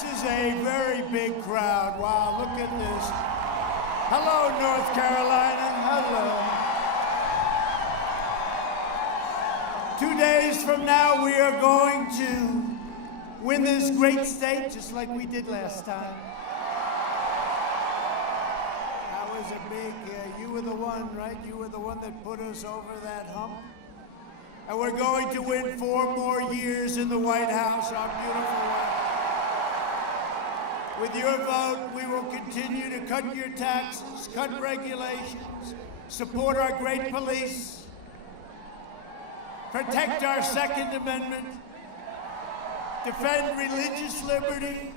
This is a very big crowd. Wow, look at this. Hello, North Carolina. Hello. 2 days from now, we are going to win this great state, just like we did last time. That was a big, you were the one, right? You were the one that put us over that hump. And we're going to win 4 more years in the White House, our beautiful White House. With your vote, we will continue to cut your taxes, cut regulations, support our great police, protect our Second Amendment, defend religious liberty,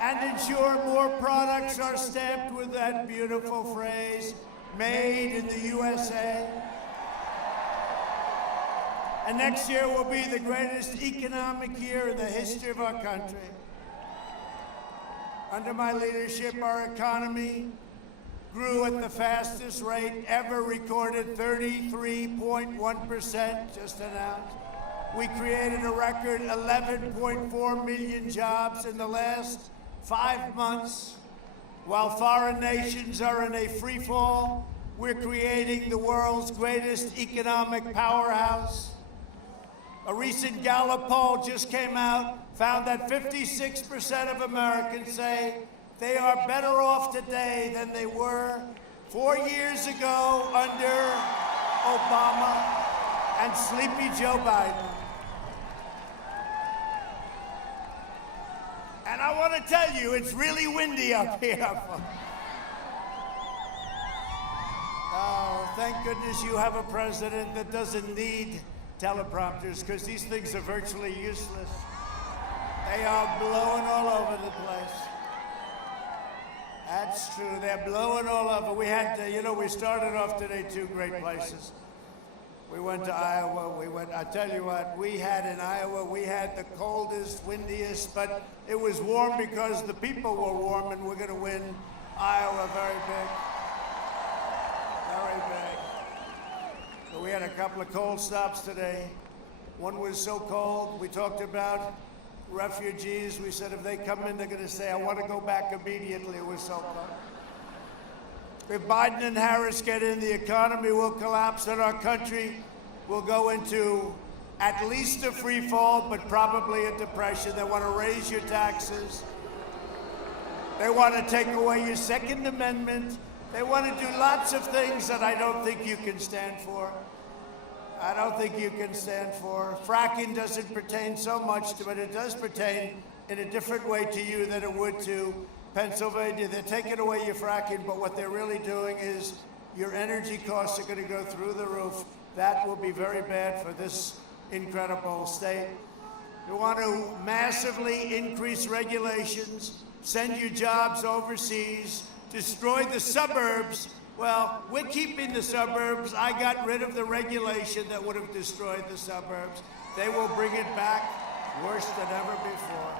and ensure more products are stamped with that beautiful phrase, made in the USA. And next year will be the greatest economic year in the history of our country. Under my leadership, our economy grew at the fastest rate ever recorded, 33.1% just announced. We created a record 11.4 million jobs in the last 5 months. While foreign nations are in a free fall, we're creating the world's greatest economic powerhouse. A recent Gallup poll just came out, found that 56% of Americans say they are better off today than they were 4 years ago under Obama and sleepy Joe Biden. And I want to tell you, it's really windy up here. Oh, thank goodness you have a president that doesn't need teleprompters, because these things are virtually useless. They are blowing all over the place. That's true. They're blowing all over. We had, we started off today 2 great places. We went to Iowa. I tell you what, we had in Iowa, we had the coldest, windiest, but it was warm because the people were warm, and we're going to win Iowa very big. Very big. But we had a couple of cold stops today. One was so cold, we talked about refugees. We said if they come in, they're going to say, I want to go back immediately. It was so cold. If Biden and Harris get in, the economy will collapse and our country will go into at least a free fall, but probably a depression. They want to raise your taxes. They want to take away your Second Amendment. They want to do lots of things that I don't think you can stand for. I don't think you can stand for. Fracking doesn't pertain so much to it. It does pertain in a different way to you than it would to Pennsylvania. They're taking away your fracking, but what they're really doing is your energy costs are going to go through the roof. That will be very bad for this incredible state. You want to massively increase regulations, send your jobs overseas, destroy the suburbs. Well, we're keeping the suburbs. I got rid of the regulation that would have destroyed the suburbs. They will bring it back worse than ever before.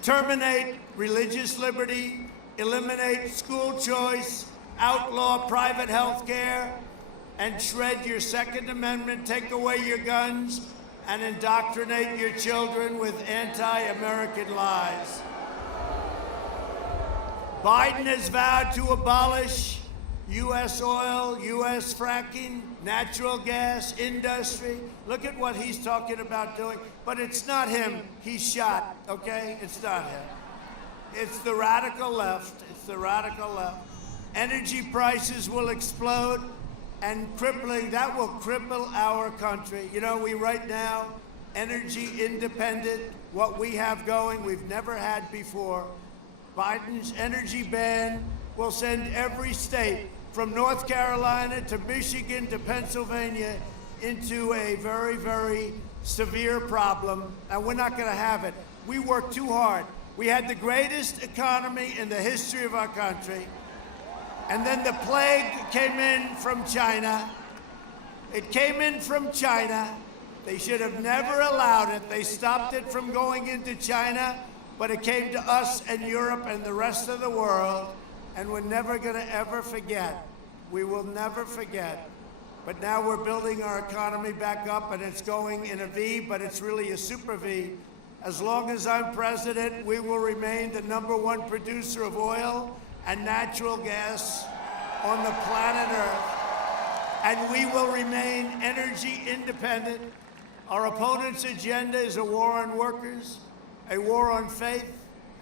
Terminate religious liberty, eliminate school choice, outlaw private health care, and shred your Second Amendment, take away your guns, and indoctrinate your children with anti-American lies. Biden has vowed to abolish U.S. oil, U.S. fracking, natural gas industry. Look at what he's talking about doing. But it's not him. He's shot, okay? It's not him. It's the radical left. It's the radical left. Energy prices will explode, and that will cripple our country. You know, we right now, energy independent, what we have going, we've never had before. Biden's energy ban will send every state from North Carolina to Michigan to Pennsylvania into a very, very severe problem, and we're not going to have it. We worked too hard. We had the greatest economy in the history of our country, and then the plague came in from China. It came in from China. They should have never allowed it. They stopped it from going into China, but it came to us and Europe and the rest of the world, and we're never going to ever forget. We will never forget. But now we're building our economy back up, and it's going in a V, but it's really a super V. As long as I'm president, we will remain the #1 producer of oil and natural gas on the planet Earth. And we will remain energy independent. Our opponent's agenda is a war on workers, a war on faith,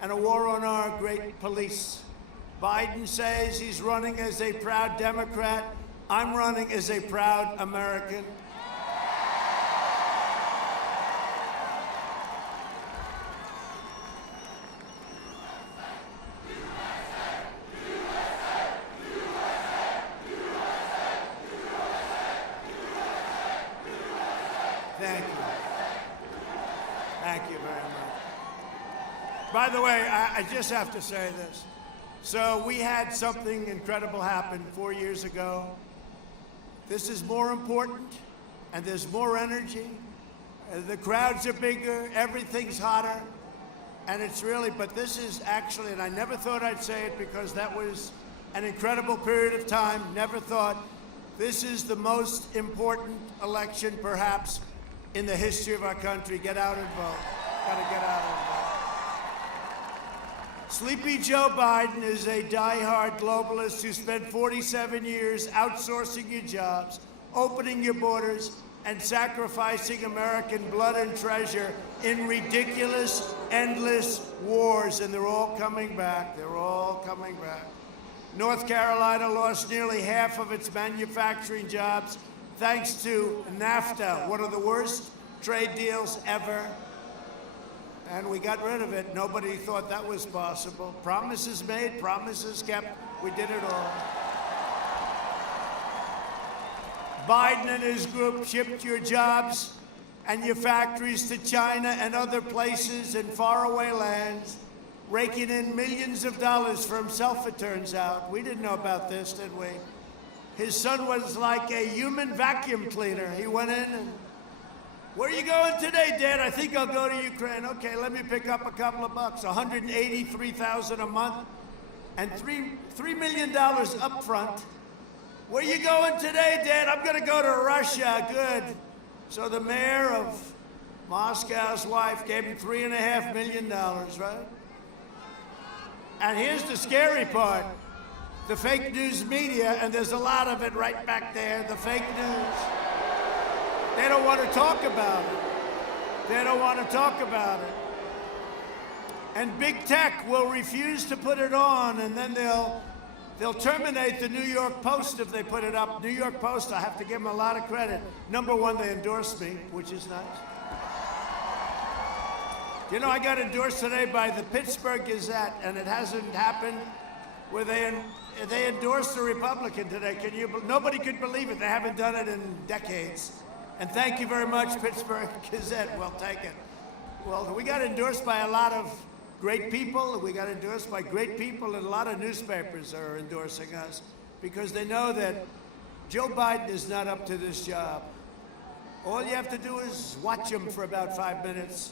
and a war on our great police. Biden says he's running as a proud Democrat. I'm running as a proud American. Thank you. Thank you very much. By the way, I just have to say this. So we had something incredible happen 4 years ago. This is more important, and there's more energy. The crowds are bigger, everything's hotter, and it's really, but this is actually, and I never thought I'd say it because that was an incredible period of time, never thought, this is the most important election perhaps in the history of our country. Get out and vote. Gotta get out and vote. Sleepy Joe Biden is a die-hard globalist who spent 47 years outsourcing your jobs, opening your borders, and sacrificing American blood and treasure in ridiculous, endless wars. And they're all coming back. They're all coming back. North Carolina lost nearly half of its manufacturing jobs thanks to NAFTA, one of the worst trade deals ever. And we got rid of it. Nobody thought that was possible. Promises made, promises kept. We did it all. Biden and his group shipped your jobs and your factories to China and other places in faraway lands, raking in millions of dollars for himself, it turns out. We didn't know about this, did we? His son was like a human vacuum cleaner. He went in and, where are you going today, Dad? I think I'll go to Ukraine. Okay, let me pick up a couple of bucks. $183,000 a month and $3 million up front. Where you going today, Dad? I'm going to go to Russia. Good. So the mayor of Moscow's wife gave him $3.5 million, right? And here's the scary part. The fake news media, and there's a lot of it right back there, the fake news. They don't want to talk about it. They don't want to talk about it. And big tech will refuse to put it on, and then they'll terminate the New York Post if they put it up. New York Post, I have to give them a lot of credit. #1, they endorsed me, which is nice. You know, I got endorsed today by the Pittsburgh Gazette, and it hasn't happened where they endorsed a Republican today. Nobody could believe it. They haven't done it in decades. And thank you very much, Pittsburgh Gazette. We'll take it. Well, we got endorsed by a lot of great people. We got endorsed by great people, and a lot of newspapers are endorsing us because they know that Joe Biden is not up to this job. All you have to do is watch him for about 5 minutes.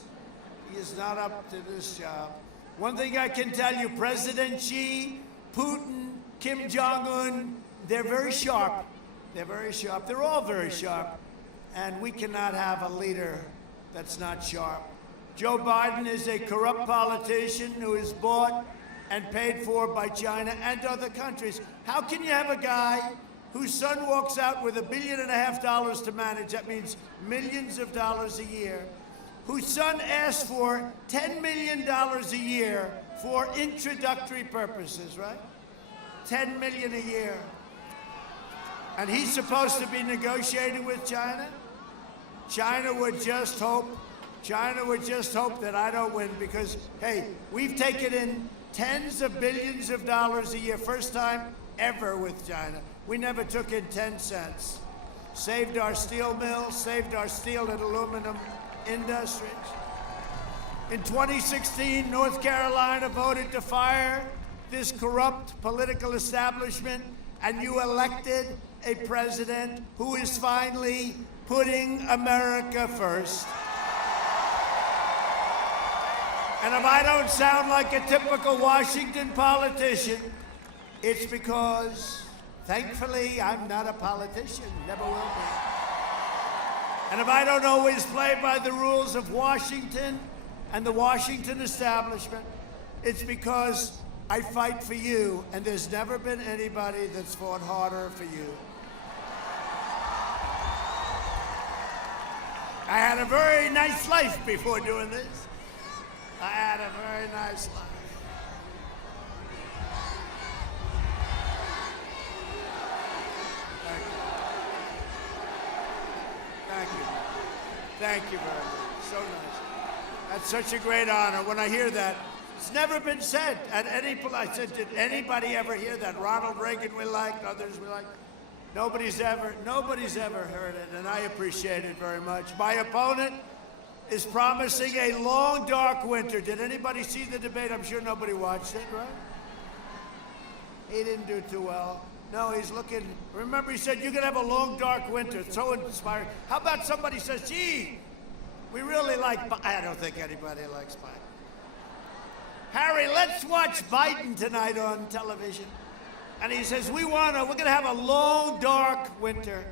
He is not up to this job. One thing I can tell you, President Xi, Putin, Kim Jong-un, they're very sharp. They're very sharp. They're all very sharp. And we cannot have a leader that's not sharp. Joe Biden is a corrupt politician who is bought and paid for by China and other countries. How can you have a guy whose son walks out with $1.5 billion to manage? That means millions of dollars a year. Whose son asked for $10 million a year for introductory purposes, right? $10 million a year. And he's supposed to be negotiating with China? China would just hope that I don't win because, hey, we've taken in tens of billions of dollars a year, first time ever with China. We never took in 10 cents. Saved our steel mills, saved our steel and aluminum industries. In 2016, North Carolina voted to fire this corrupt political establishment, and you elected a president who is finally putting America first. And if I don't sound like a typical Washington politician, it's because, thankfully, I'm not a politician, never will be. And if I don't always play by the rules of Washington, and the Washington establishment. It's because I fight for you, and there's never been anybody that's fought harder for you. I had a very nice life before doing this. I had a very nice life. Thank you. Thank you very much. So nice. That's such a great honor. When I hear that, it's never been said at any point. I said, did anybody ever hear that? Ronald Reagan we liked, others we liked. Nobody's ever heard it, and I appreciate it very much. My opponent is promising a long, dark winter. Did anybody see the debate? I'm sure nobody watched it, right? He didn't do too well. No, he's looking, remember he said, you're gonna have a long, dark winter. It's so inspiring. How about somebody says, gee, we really like, I don't think anybody likes Biden. Harry, let's watch Biden tonight on television. And he says, we're gonna have a long, dark winter.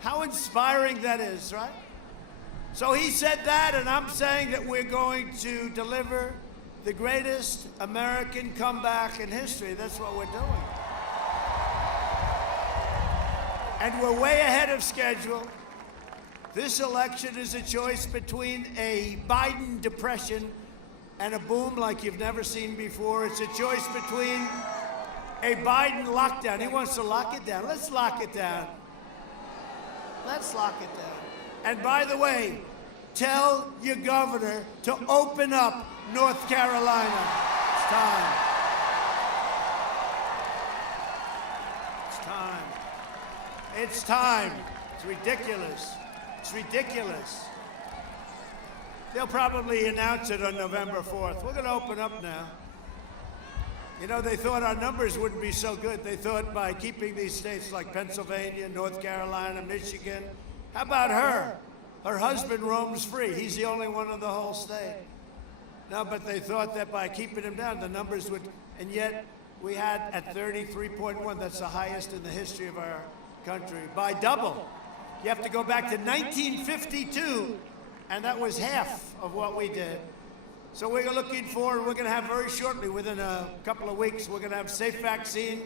How inspiring that is, right? So he said that, and I'm saying that we're going to deliver the greatest American comeback in history. That's what we're doing. And we're way ahead of schedule. This election is a choice between a Biden depression and a boom like you've never seen before. It's a choice between a Biden lockdown. He wants to lock it down. Let's lock it down. Let's lock it down. And by the way, tell your governor to open up North Carolina. It's time. It's time. It's time. It's ridiculous. It's ridiculous. They'll probably announce it on November 4th. We're going to open up now. You know, they thought our numbers wouldn't be so good. They thought by keeping these states like Pennsylvania, North Carolina, Michigan. How about her? Her husband roams free. He's the only one in the whole state. No, but they thought that by keeping him down, the numbers would, and yet we had at 33.1, that's the highest in the history of our country, by double. You have to go back to 1952, and that was half of what we did. So we're looking forward, we're going to have very shortly, within a couple of weeks, we're going to have safe vaccine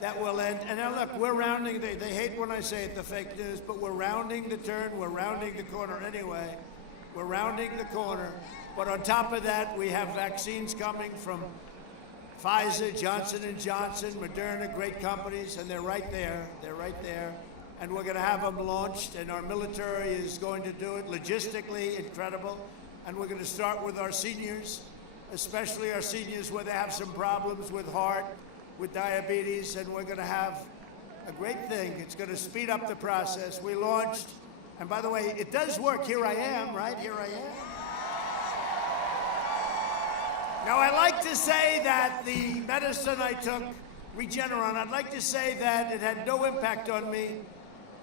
that will end. And now look, we're rounding, they hate when I say it, the fake news, but we're rounding the turn, we're rounding the corner anyway. We're rounding the corner. But on top of that, we have vaccines coming from Pfizer, Johnson & Johnson, Moderna, great companies, and they're right there. They're right there. And we're going to have them launched, and our military is going to do it. Logistically, incredible. And we're going to start with our seniors, especially our seniors where they have some problems with heart, with diabetes, and we're going to have a great thing. It's going to speed up the process. We launched, and by the way, it does work. Here I am, right? Here I am. Now, I like to say that the medicine I took, Regeneron, I'd like to say that it had no impact on me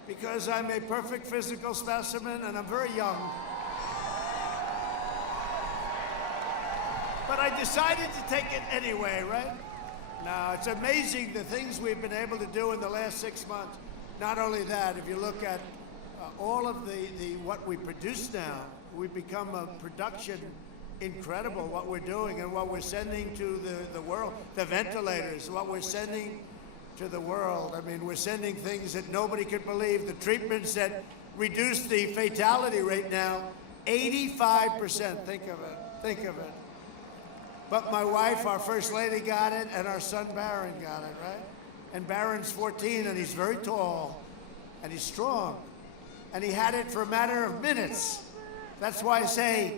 because I'm a perfect physical specimen and I'm very young. But I decided to take it anyway, right? Now, it's amazing the things we've been able to do in the last 6 months. Not only that, if you look at all of what we produce now, we've become a production incredible, what we're doing and what we're sending to the world. The ventilators, what we're sending to the world. I mean, we're sending things that nobody could believe. The treatments that reduce the fatality rate now, 85%. Think of it. Think of it. But my wife, our first lady, got it, and our son Barron got it, right? And Barron's 14, and he's very tall, and he's strong. And he had it for a matter of minutes. That's why I say,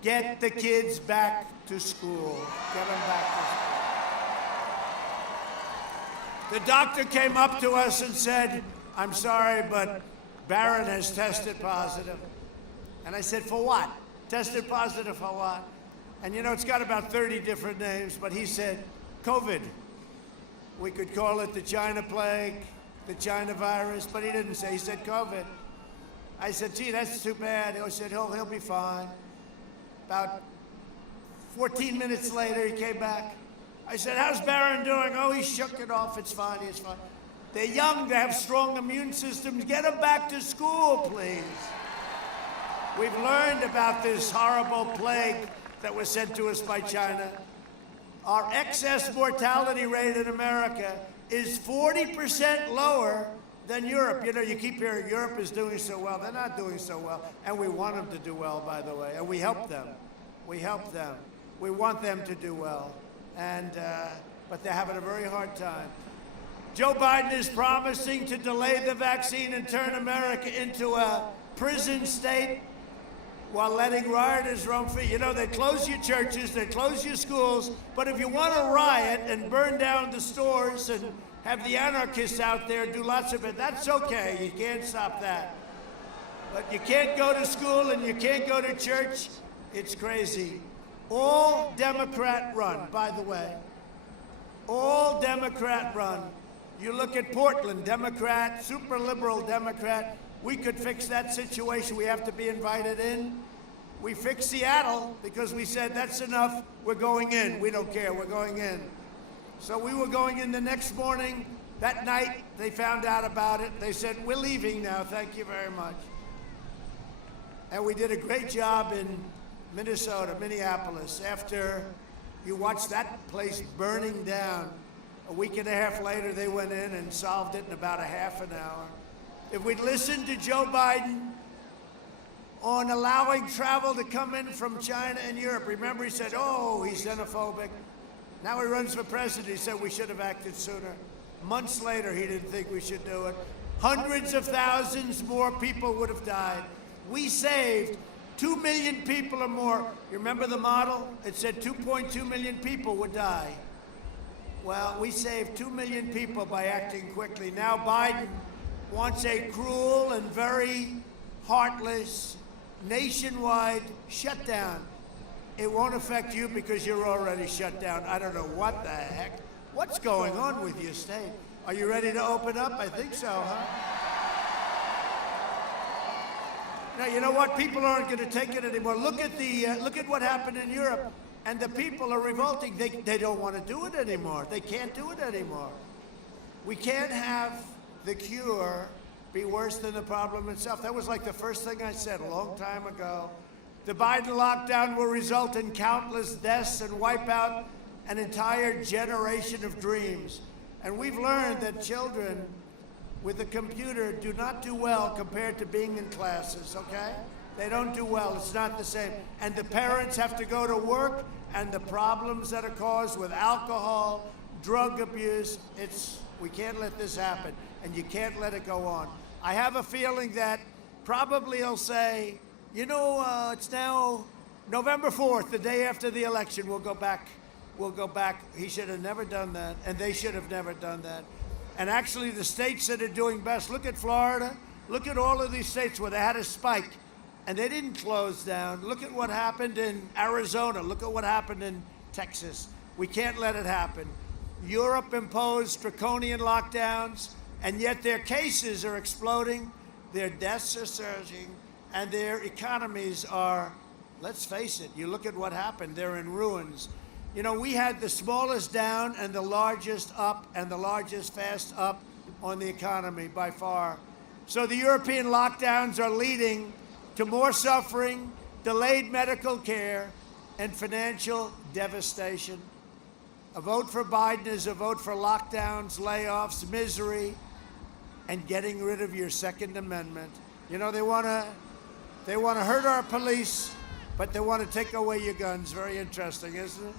get the kids back to school. Get them back to school. The doctor came up to us and said, I'm sorry, but Barron has tested positive. And I said, for what? Tested positive for what? And you know, it's got about 30 different names, but he said, COVID. We could call it the China plague, the China virus, but he didn't say, he said COVID. I said, gee, that's too bad. He said, he'll be fine. About 14 minutes later, he came back. I said, how's Barron doing? Oh, he shook it off. It's fine, he's fine. They're young, they have strong immune systems. Get them back to school, please. We've learned about this horrible plague that was sent to us by China. Our excess mortality rate in America is 40% lower than Europe. You know, you keep hearing Europe is doing so well. They're not doing so well. And we want them to do well, by the way. And we help them. We help them. We want them to do well. And, but they're having a very hard time. Joe Biden is promising to delay the vaccine and turn America into a prison state while letting rioters roam free. You know, they close your churches, they close your schools, but if you want to riot and burn down the stores and have the anarchists out there do lots of it, that's okay. You can't stop that. But you can't go to school and you can't go to church. It's crazy. All Democrat run, by the way. All Democrat run. You look at Portland, Democrat, super liberal Democrat. We could fix that situation. We have to be invited in. We fixed Seattle because we said, that's enough. We're going in. We don't care. We're going in. So we were going in the next morning. That night, they found out about it. They said, we're leaving now. Thank you very much. And we did a great job in Minnesota, Minneapolis. After you watch that place burning down, a week and a half later, they went in and solved it in about a half an hour. If we'd listened to Joe Biden on allowing travel to come in from China and Europe, remember he said, oh, he's xenophobic. Now he runs for president. He said we should have acted sooner. Months later, he didn't think we should do it. Hundreds of thousands more people would have died. We saved 2 million people or more. You remember the model? It said 2.2 million people would die. Well, we saved 2 million people by acting quickly. Now Biden wants a cruel and very heartless nationwide shutdown. It won't affect you because you're already shut down. I don't know what the heck. What's going on with your state? Are you ready to open up? I think so, huh? Now, you know what? People aren't going to take it anymore. Look at what happened in Europe. And the people are revolting. They don't want to do it anymore. They can't do it anymore. We can't have the cure be worse than the problem itself. That was like the first thing I said a long time ago. The Biden lockdown will result in countless deaths and wipe out an entire generation of dreams. And we've learned that children with a computer do not do well compared to being in classes, okay? They don't do well. It's not the same. And the parents have to go to work, and the problems that are caused with alcohol, drug abuse, we can't let this happen, and you can't let it go on. I have a feeling that probably he'll say, you know, it's now November 4th, the day after the election, we'll go back. We'll go back. He should have never done that, and they should have never done that. And actually, the states that are doing best, look at Florida, look at all of these states where they had a spike, and they didn't close down. Look at what happened in Arizona. Look at what happened in Texas. We can't let it happen. Europe imposed draconian lockdowns, and yet their cases are exploding, their deaths are surging, and their economies are, let's face it, you look at what happened, they're in ruins. You know, we had the smallest down and the largest up and the largest fast up on the economy by far. So the European lockdowns are leading to more suffering, delayed medical care, and financial devastation. A vote for Biden is a vote for lockdowns, layoffs, misery, and getting rid of your Second Amendment. You know, they want to hurt our police, but they want to take away your guns. Very interesting, isn't it?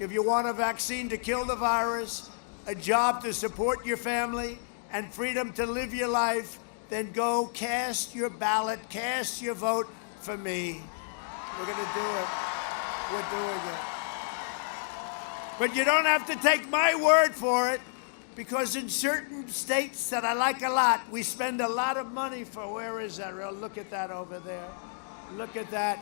If you want a vaccine to kill the virus, a job to support your family, and freedom to live your life, then go cast your ballot, cast your vote for me. We're going to do it. We're doing it. But you don't have to take my word for it, because in certain states that I like a lot, we spend a lot of money for, where is that? Look at that over there. Look at that.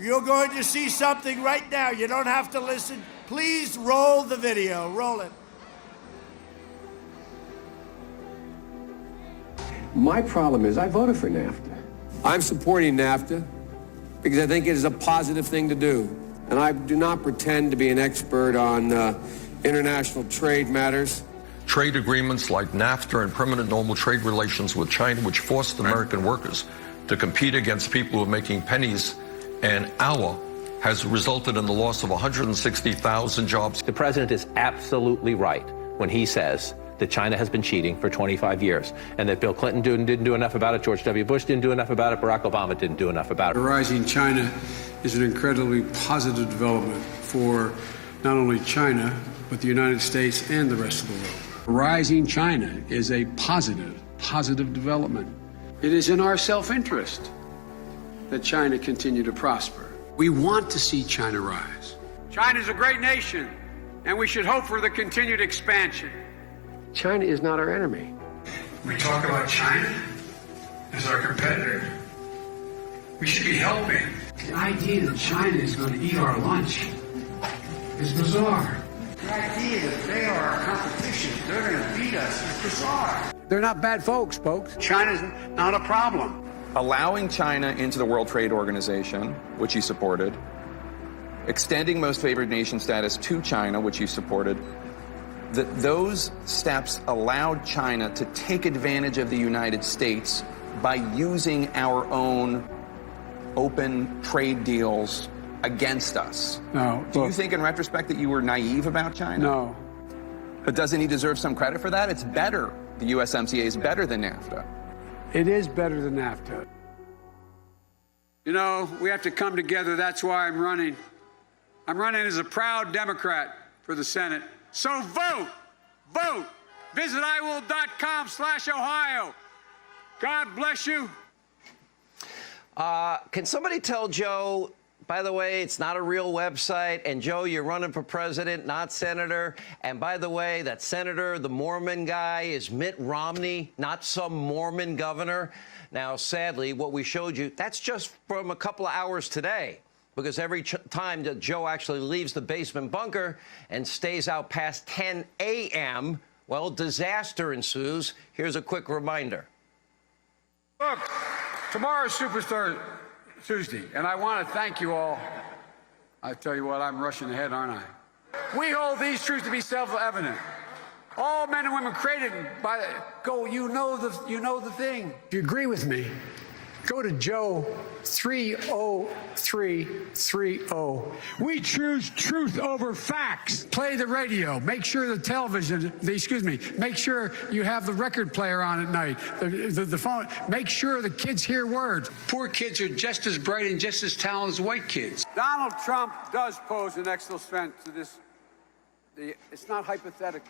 You're going to see something right now. You don't have to listen. Please roll the video. Roll it. My problem is I voted for NAFTA. I'm supporting NAFTA because I think it is a positive thing to do. And I do not pretend to be an expert on international trade matters. Trade agreements like NAFTA and permanent normal trade relations with China, which forced American workers to compete against people who are making pennies an hour has resulted in the loss of 160,000 jobs. The president is absolutely right when he says that China has been cheating for 25 years and that Bill Clinton didn't do enough about it, George W. Bush didn't do enough about it, Barack Obama didn't do enough about it. Rising China is an incredibly positive development for not only China, but the United States and the rest of the world. Rising China is a positive development. It is in our self-interest that China continue to prosper. We want to see China rise. China is a great nation, and we should hope for the continued expansion. China is not our enemy. We talk about China as our competitor. We should be helping. The idea that China is going to eat our lunch is bizarre. The idea that they are our competition, they're going to beat us, is bizarre. They're not bad folks. China's not a problem. Allowing China into the World Trade Organization, which he supported, extending most favored nation status to China, which he supported, those steps allowed China to take advantage of the United States by using our own open trade deals against us. No. Do you think in retrospect that you were naive about China? No. But doesn't he deserve some credit for that? It's better. The USMCA is better than NAFTA. It is better than NAFTA. You know, we have to come together. That's why I'm running. I'm running as a proud Democrat for the Senate. So vote. Visit iwill.com/Ohio. God bless you. Can somebody tell Joe, by the way, it's not a real website, and Joe, you're running for president, not senator, and by the way, that senator, the Mormon guy, is Mitt Romney, not some Mormon governor. Now, sadly, what we showed you, that's just from a couple of hours today, because every time that Joe actually leaves the basement bunker and stays out past 10 a.m., well, disaster ensues. Here's a quick reminder. Look, tomorrow's Superstar Tuesday, and I want to thank you all. I tell you what, I'm rushing ahead, aren't I? We hold these truths to be self-evident. All men and women created by you know the thing. If you agree with me, go to Joe 30330. We choose truth over facts. Play the radio. Make sure the television, make sure you have the record player on at night, the phone. Make sure the kids hear words. Poor kids are just as bright and just as talented as white kids. Donald Trump does pose an extra threat to this. It's not hypothetical.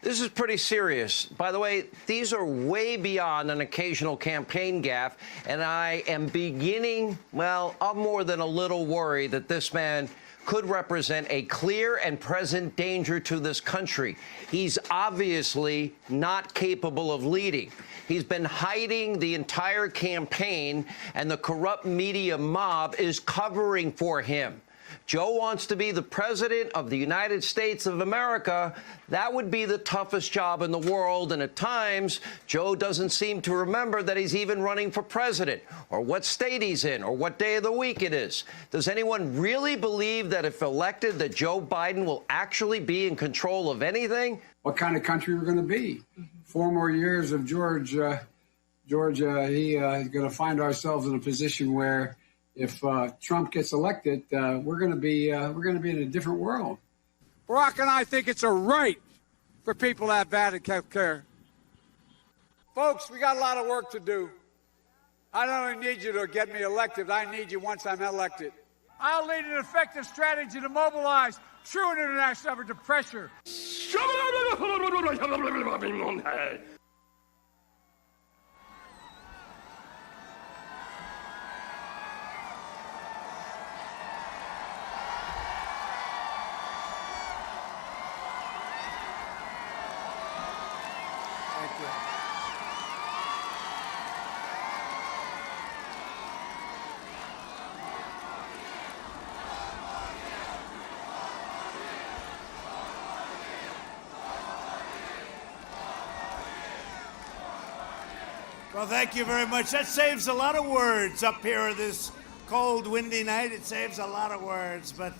This is pretty serious. By the way, these are way beyond an occasional campaign gaffe, and I am beginning, well, I'm more than a little worried that this man could represent a clear and present danger to this country. He's obviously not capable of leading. He's been hiding the entire campaign, and the corrupt media mob is covering for him. Joe wants to be the president of the United States of America. That would be the toughest job in the world, and at times, Joe doesn't seem to remember that he's even running for president, or what state he's in, or what day of the week it is. Does anyone really believe that if elected, that Joe Biden will actually be in control of anything? What kind of country we're going to be? 4 more years of George, he's going to find ourselves in a position where if Trump gets elected, we're going to be in a different world. Barack and I think it's a right for people to have bad health care. Folks, we got a lot of work to do. I don't only need you to get me elected, I need you once I'm elected. I'll lead an effective strategy to mobilize true international effort to pressure. Well, thank you very much. That saves a lot of words up here this cold, windy night. It saves a lot of words, but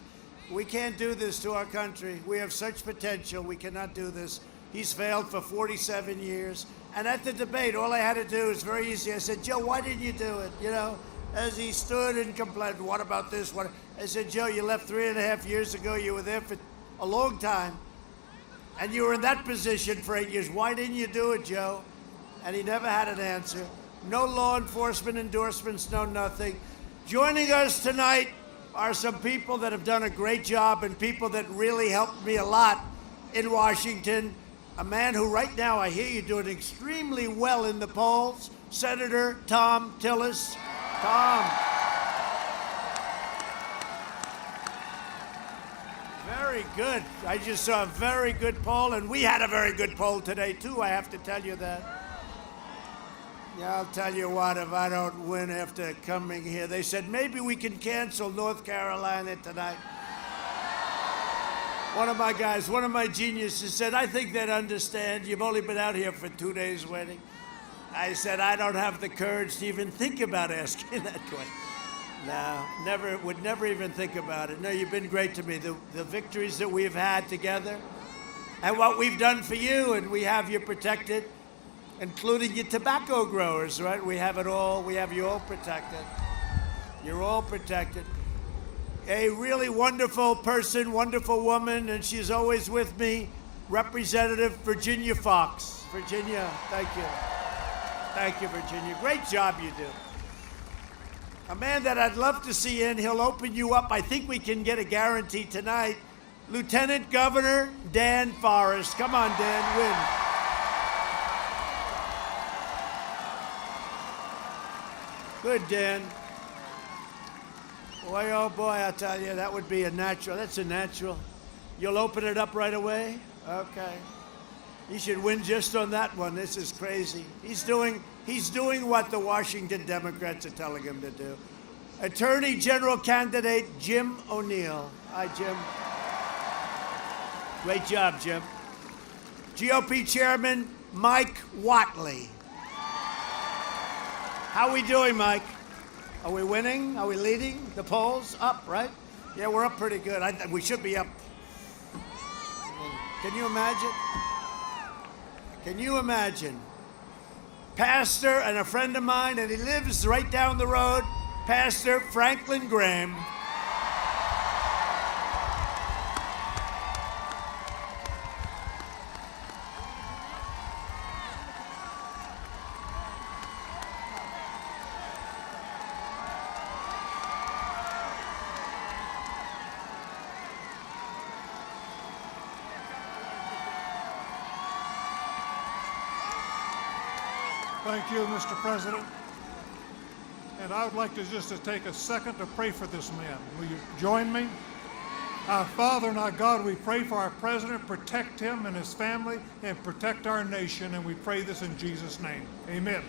we can't do this to our country. We have such potential. We cannot do this. He's failed for 47 years. And at the debate, all I had to do was very easy. I said, Joe, why didn't you do it? You know, as he stood and complained, what about this? What? I said, Joe, you left 3.5 years ago. You were there for a long time. And you were in that position for 8 years. Why didn't you do it, Joe? And he never had an answer. No law enforcement endorsements, no nothing. Joining us tonight are some people that have done a great job and people that really helped me a lot in Washington. A man who right now I hear you doing extremely well in the polls, Senator Tom Tillis. Tom. Very good. I just saw a very good poll, and we had a very good poll today, too, I have to tell you that. Yeah, I'll tell you what, if I don't win after coming here, they said maybe we can cancel North Carolina tonight. One of my guys, one of my geniuses said, I think they'd understand. You've only been out here for 2 days waiting. I said, I don't have the courage to even think about asking that question. No, would never even think about it. No, you've been great to me. The victories that we've had together and what we've done for you, and we have you protected, including your tobacco growers, right? We have it all. We have you all protected. You're all protected. A really wonderful person, wonderful woman, and she's always with me, Representative Virginia Fox. Virginia, thank you. Thank you, Virginia. Great job you do. A man that I'd love to see in, he'll open you up. I think we can get a guarantee tonight. Lieutenant Governor Dan Forest. Come on, Dan, win. Good, Dan. Boy, oh boy, I tell you, that would be a natural. That's a natural. You'll open it up right away? Okay. He should win just on that one. This is crazy. He's doing what the Washington Democrats are telling him to do. Attorney General candidate Jim O'Neill. Hi, Jim. Great job, Jim. GOP Chairman Mike Whatley. How we doing, Mike? Are we winning? Are we leading? The polls up, right? Yeah, we're up pretty good. We should be up. Can you imagine? Can you imagine? Pastor and a friend of mine, and he lives right down the road, Pastor Franklin Graham. Thank you, Mr. President. And I would like to just take a second to pray for this man. Will you join me? Our Father and our God, we pray for our president, protect him and his family, and protect our nation, and we pray this in Jesus' name. Amen.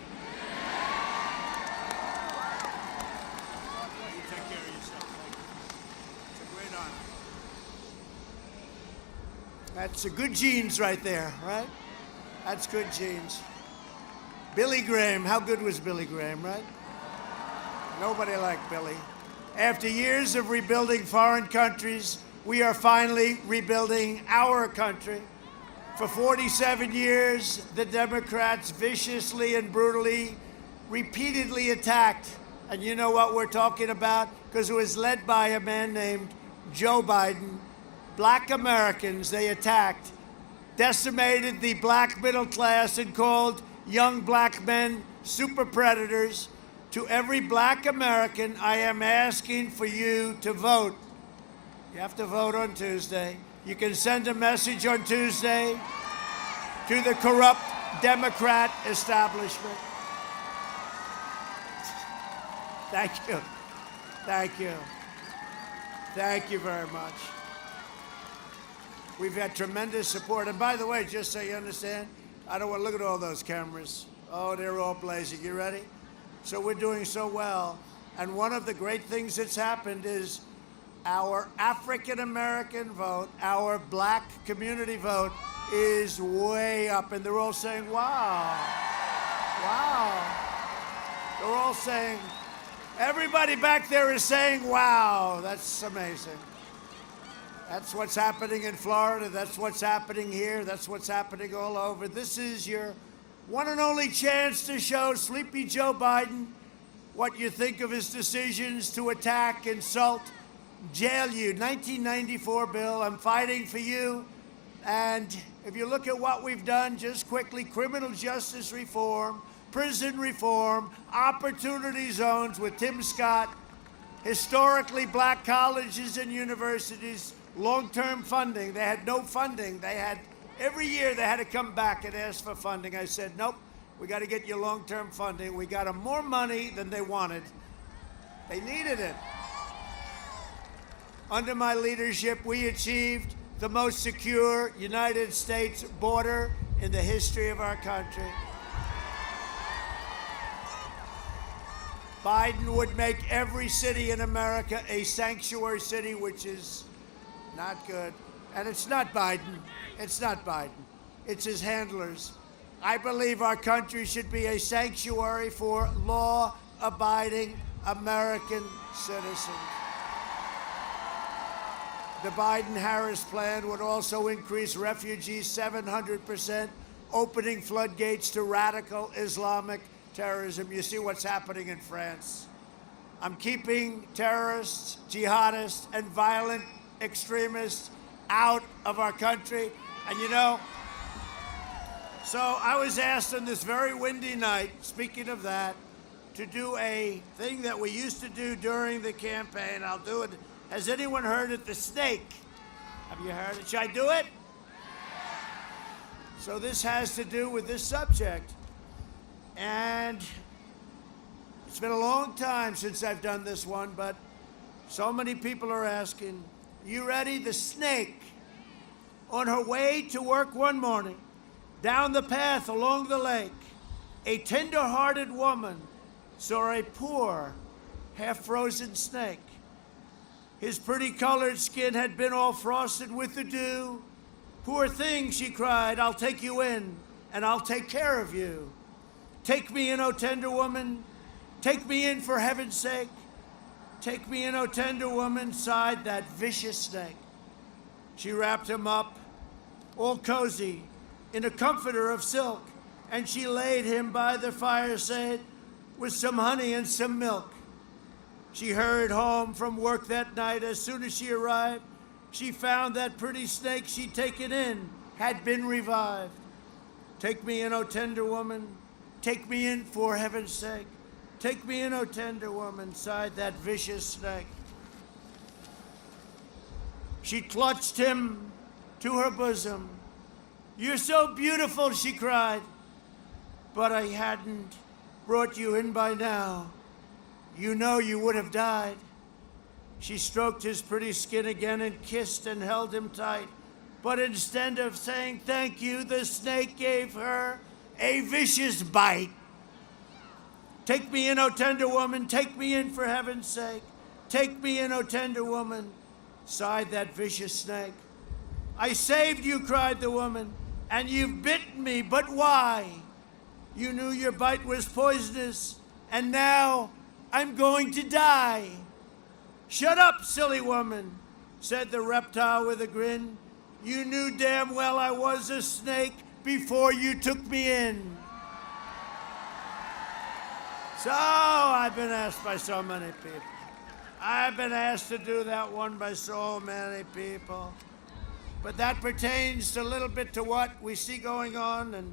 You take care of yourself. It's a great honor. That's a good genes right there, right? That's good genes. Billy Graham, how good was Billy Graham, right? Nobody liked Billy. After years of rebuilding foreign countries, we are finally rebuilding our country. For 47 years, the Democrats viciously and brutally, repeatedly attacked, and you know what we're talking about, because it was led by a man named Joe Biden. Black Americans, they attacked, decimated the black middle class, and called young black men super predators. To every black American, I am asking for you to vote. You have to vote on Tuesday. You can send a message on Tuesday to the corrupt Democrat establishment. Thank you. Thank you. Thank you very much. We've had tremendous support. And by the way, just so you understand, I don't want to look at all those cameras. Oh, they're all blazing. You ready? So we're doing so well. And one of the great things that's happened is our African-American vote, our black community vote is way up. And they're all saying, wow, wow. They're all saying, everybody back there is saying, wow, that's amazing. That's what's happening in Florida. That's what's happening here. That's what's happening all over. This is your one and only chance to show Sleepy Joe Biden what you think of his decisions to attack, insult, jail you. 1994 bill, I'm fighting for you. And if you look at what we've done, just quickly, criminal justice reform, prison reform, opportunity zones with Tim Scott, historically black colleges and universities, long-term funding. They had no funding. They had, every year they had to come back and ask for funding. I said, nope, we got to get you long-term funding. We got them more money than they wanted. They needed it. Under my leadership, we achieved the most secure United States border in the history of our country. Biden would make every city in America a sanctuary city, which is not good. And it's not Biden. It's not Biden. It's his handlers. I believe our country should be a sanctuary for law-abiding American citizens. The Biden-Harris plan would also increase refugees 700%, opening floodgates to radical Islamic terrorism. You see what's happening in France. I'm keeping terrorists, jihadists, and violent extremists out of our country. And you know, so I was asked on this very windy night, speaking of that, to do a thing that we used to do during the campaign. I'll do it. Has anyone heard of the snake? Have you heard it? Should I do it? So this has to do with this subject. And it's been a long time since I've done this one, but so many people are asking, you ready? The snake, on her way to work one morning, down the path along the lake, a tender-hearted woman saw a poor, half-frozen snake. His pretty colored skin had been all frosted with the dew. Poor thing, she cried, I'll take you in, and I'll take care of you. Take me in, O tender woman. Take me in for heaven's sake. Take me in, O tender woman, sighed that vicious snake. She wrapped him up, all cozy, in a comforter of silk, and she laid him by the fireside with some honey and some milk. She hurried home from work that night. As soon as she arrived, she found that pretty snake she'd taken in had been revived. Take me in, O tender woman. Take me in for heaven's sake. Take me in, O tender woman, sighed that vicious snake. She clutched him to her bosom. You're so beautiful, she cried. But I hadn't brought you in by now. You know you would have died. She stroked his pretty skin again and kissed and held him tight. But instead of saying thank you, the snake gave her a vicious bite. Take me in, O tender woman, take me in for heaven's sake. Take me in, O tender woman, sighed that vicious snake. I saved you, cried the woman, and you've bitten me, but why? You knew your bite was poisonous, and now I'm going to die. Shut up, silly woman, said the reptile with a grin. You knew damn well I was a snake before you took me in. So I've been asked by so many people. I've been asked to do that one by so many people. But that pertains a little bit to what we see going on. And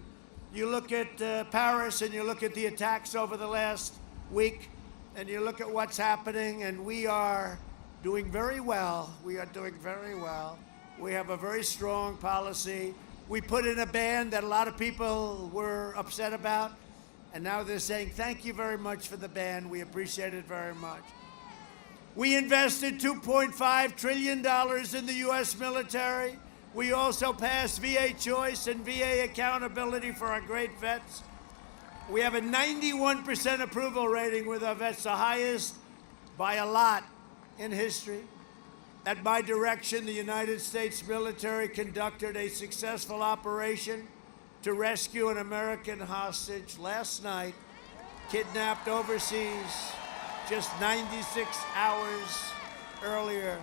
you look at Paris and you look at the attacks over the last week and you look at what's happening, and we are doing very well. We are doing very well. We have a very strong policy. We put in a ban that a lot of people were upset about, and now they're saying, thank you very much for the ban. We appreciate it very much. We invested $2.5 trillion in the U.S. military. We also passed VA choice and VA accountability for our great vets. We have a 91% approval rating with our vets, the highest by a lot in history. At my direction, the United States military conducted a successful operation to rescue an American hostage last night, kidnapped overseas just 96 hours earlier.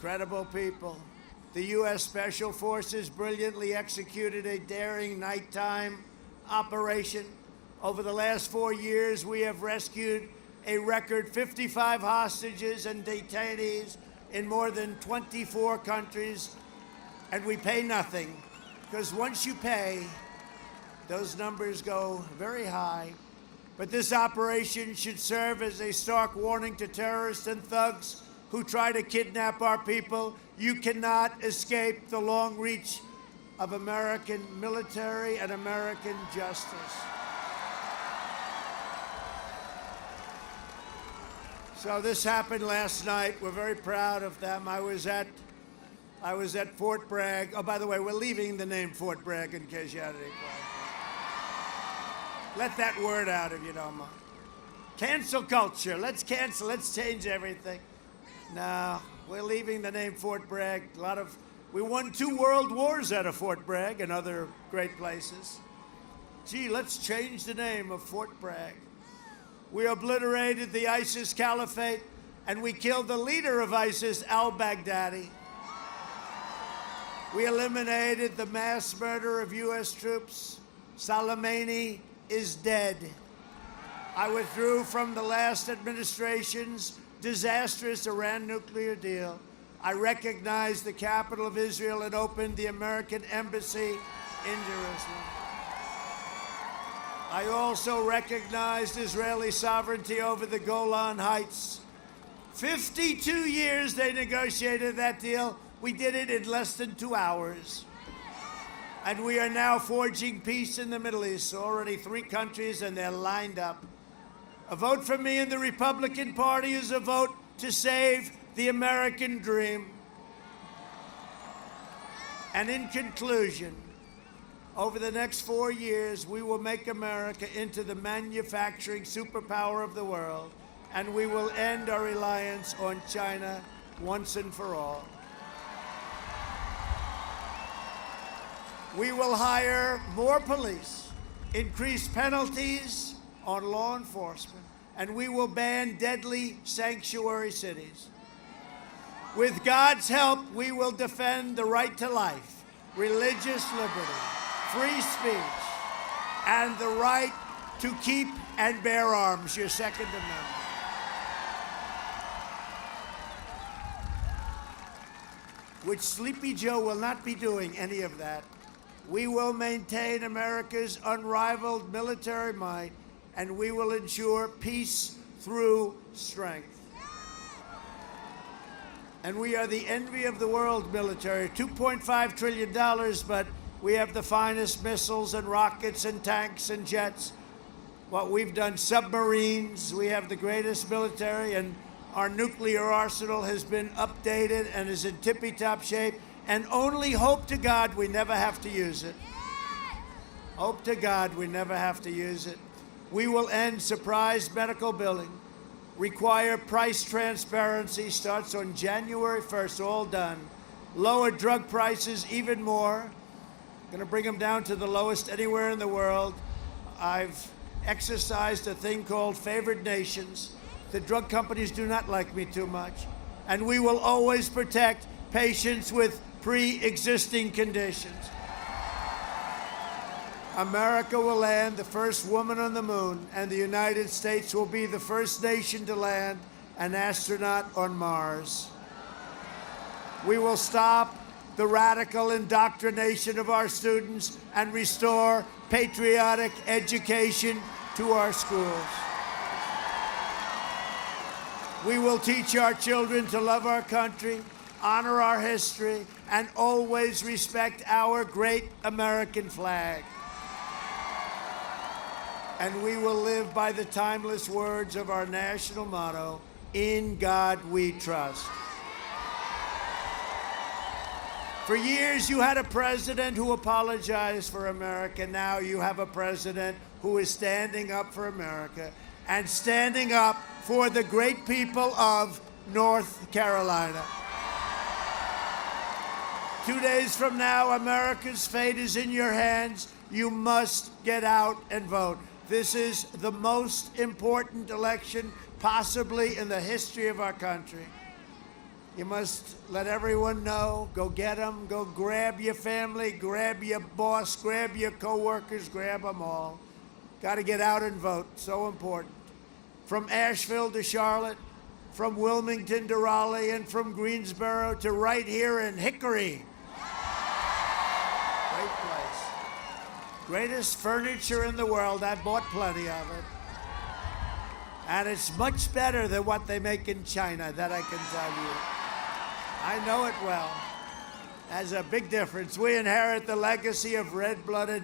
Credible people. The U.S. Special Forces brilliantly executed a daring nighttime operation. Over the last 4 years, we have rescued a record 55 hostages and detainees in more than 24 countries, and we pay nothing, because once you pay, those numbers go very high. But this operation should serve as a stark warning to terrorists and thugs who try to kidnap our people. You cannot escape the long reach of American military and American justice. So this happened last night. We're very proud of them. I was at Fort Bragg. Oh, by the way, we're leaving the name Fort Bragg in case you had any questions. Let that word out if you don't mind. Cancel culture. Let's cancel. Let's change everything. No, we're leaving the name Fort Bragg. We won 2 world wars out of Fort Bragg and other great places. Gee, let's change the name of Fort Bragg. We obliterated the ISIS caliphate, and we killed the leader of ISIS, al-Baghdadi. We eliminated the mass murder of U.S. troops. Soleimani is dead. I withdrew from the last administration's disastrous Iran nuclear deal. I recognized the capital of Israel and opened the American embassy in Jerusalem. I also recognized Israeli sovereignty over the Golan Heights. 52 years they negotiated that deal. We did it in less than 2 hours. And we are now forging peace in the Middle East. Already 3 countries, and they're lined up. A vote for me in the Republican Party is a vote to save the American dream. And in conclusion, over the next 4 years, we will make America into the manufacturing superpower of the world, and we will end our reliance on China once and for all. We will hire more police, increase penalties on law enforcement, and we will ban deadly sanctuary cities. With God's help, we will defend the right to life, religious liberty, free speech, and the right to keep and bear arms, your Second Amendment. Which Sleepy Joe will not be doing any of that. We will maintain America's unrivaled military might, and we will ensure peace through strength. And we are the envy of the world military, $2.5 trillion, but we have the finest missiles and rockets and tanks and jets. What we've done, submarines, we have the greatest military, and our nuclear arsenal has been updated and is in tippy-top shape, and only hope to God we never have to use it. Hope to God we never have to use it. We will end surprise medical billing, require price transparency, starts on January 1st, all done. Lower drug prices even more. Going to bring them down to the lowest anywhere in the world. I've exercised a thing called favored nations. The drug companies do not like me too much. And we will always protect patients with pre-existing conditions. America will land the first woman on the moon, and the United States will be the first nation to land an astronaut on Mars. We will stop the radical indoctrination of our students and restore patriotic education to our schools. We will teach our children to love our country, honor our history, and always respect our great American flag. And we will live by the timeless words of our national motto, "In God we trust." For years, you had a president who apologized for America. Now you have a president who is standing up for America and standing up for the great people of North Carolina. 2 days from now, America's fate is in your hands. You must get out and vote. This is the most important election possibly in the history of our country. You must let everyone know. Go get them. Go grab your family, grab your boss, grab your co-workers, grab them all. Got to get out and vote. So important. From Asheville to Charlotte, from Wilmington to Raleigh, and from Greensboro to right here in Hickory. Great place. Greatest furniture in the world. I bought plenty of it. And it's much better than what they make in China, that I can tell you. I know it well. Has a big difference. We inherit the legacy of red-blooded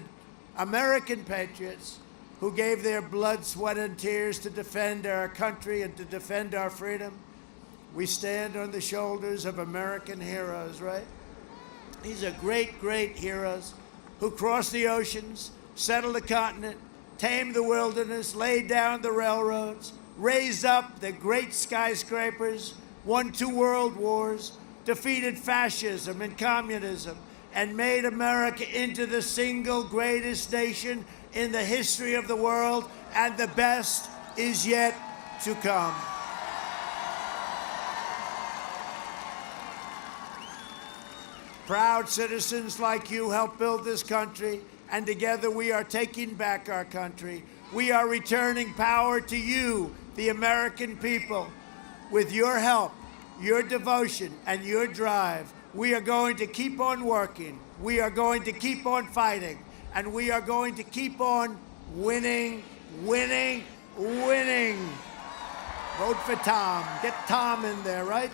American patriots who gave their blood, sweat, and tears to defend our country and to defend our freedom. We stand on the shoulders of American heroes, right? These are great, great heroes who crossed the oceans, settled the continent, tamed the wilderness, laid down the railroads, raised up the great skyscrapers, won 2 world wars, defeated fascism and communism, and made America into the single greatest nation in the history of the world, and the best is yet to come. Proud citizens like you helped build this country, and together we are taking back our country. We are returning power to you, the American people. With your help, your devotion, and your drive, we are going to keep on working. We are going to keep on fighting. And we are going to keep on winning, winning, winning. Vote for Tom. Get Tom in there, right?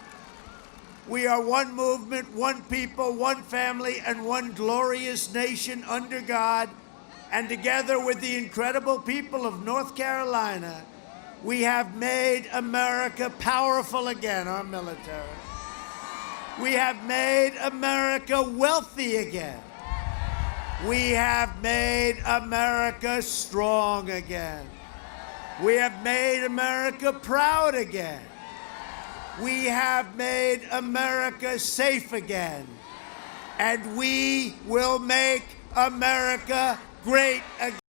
We are one movement, one people, one family, and one glorious nation under God. And together with the incredible people of North Carolina, we have made America powerful again, our military. We have made America wealthy again. We have made America strong again. We have made America proud again. We have made America safe again. And we will make America great again.